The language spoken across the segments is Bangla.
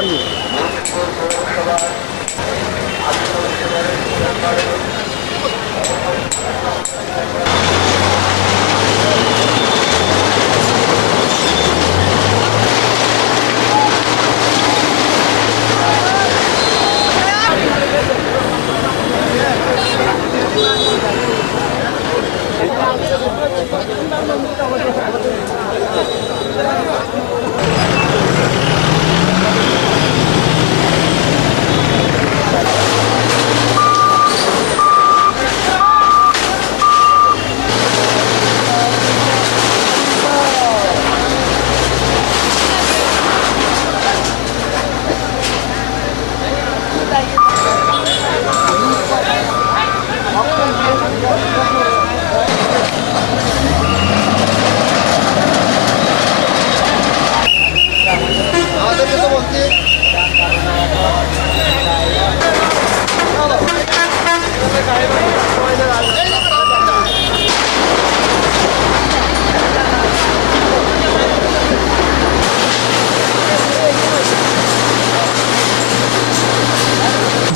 দাঁড়াননি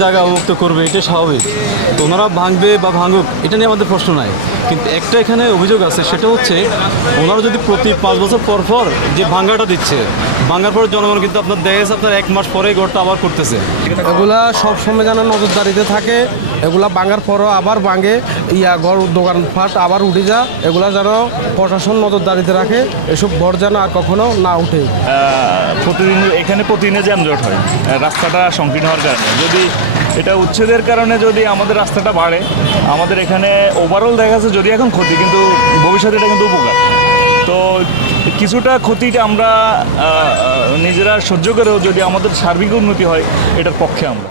জায়গা মুক্ত করবে এটা স্বাভাবিক। ওনারা ভাঙবে বা ভাঙুক, এটা নিয়ে আমাদের প্রশ্ন নাই। কিন্তু একটা এখানে অভিযোগ আছে, সেটা হচ্ছে, ওনারা যদি প্রতি পাঁচ বছর পর পর যে ভাঙ্গাটা দিচ্ছে ভাঙার পরে জনগণ কিন্তু আপনার দেখা যাচ্ছে আপনার এক মাস পরেই ঘরটা আবার করতেছে। এগুলা সব সময় যেন নজরদারিতে থাকে এগুলা ভাঙার পরও আবার ভাঙে ইয়া ঘর দোকানপাট আবার উঠে যা এগুলা যেন প্রশাসন নজরদারিতে রাখে এসব ঘর যেন আর কখনো না উঠে। প্রতিদিন এখানে প্রতিদিনে যানজট হয়। রাস্তাটা সংকীর্ণ হওয়ার কারণে। যদি এটা উচ্ছেদের কারণে যদি আমাদের রাস্তাটা বাড়ে আমাদের এখানে ওভারঅল দেখা যাচ্ছে যদি এখন ক্ষতি কিন্তু ভবিষ্যতে এটা কিন্তু উপকার। কিছুটা ক্ষতিটা আমরা নিজেরা সহ্য করেও যদি আমাদের সার্বিক উন্নতি হয় এটার পক্ষে আমরা।